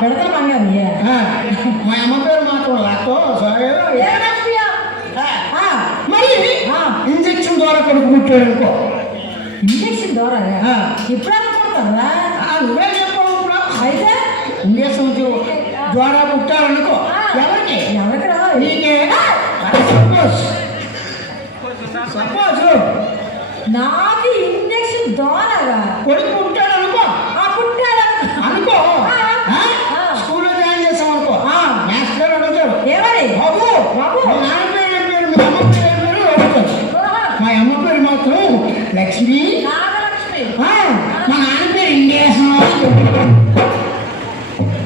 పెడతా బంగారు మా అమ్మ పేరు మాత్రం లాక్కో మరి ఇంజక్షన్ ద్వారా కొడుకు పుట్టాడు అనుకో. ఇంజక్షన్ ద్వారా ఎప్పుడు అనుకుంటారా? నువ్వే చెప్పావు ఇప్పుడు. అయితే ఇంజక్షన్ ద్వారా పుట్టాడు అనుకో. ఎవరికి? ఎవరికిరా? నీకే. సపోజ్ నాకు ఇంజక్షన్ ద్వారా కొడుకు పుట్టాడు అనుకో. పుట్టాడు అనుకో. స్కూల్లో జాయిన్ చేసాం అనుకో. మాస్టర్ అడుగుతాడు ఏమని? బాబు బాబు నాన్న పేరు ఏం పేరు, మీ అమ్మ పేరు ఏం పేరు అడుగుతాడు. మా అమ్మ పేరు మాత్రం లక్ష్మి, మా నాన్న పేరు ఇండియాసం.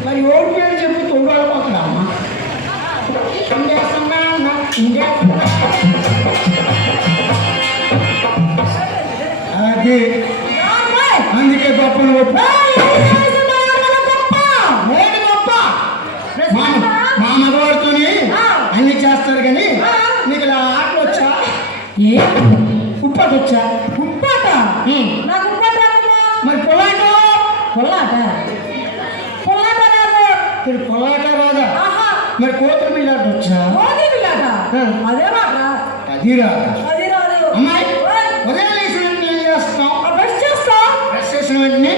మరి ఓడి పేరు చెప్పి తొందరపోతున్నా అమ్మ. అది అందుకే గొప్ప గొప్ప మా మగవాడితోని అన్ని చేస్తారు కానీ నీకు ఇలా ఆటలు వచ్చా? ఉప్పాట వచ్చా? ఉప్పాట నాకు ఉప్పాట మరి పొలాట పొలాట పొలాట రాదు. పొలాట రాదా? మరి కోతులు బిల్లాట వచ్చా? కోతి బిల్లాట అదే మాట. అది రాదా? అది రాదు. అమ్మాయి ఉదయం లేచిన వెంటనే ఏం చేస్తాం? బ్రష్ చేస్తాం. బ్రష్ చేసిన వెంటనే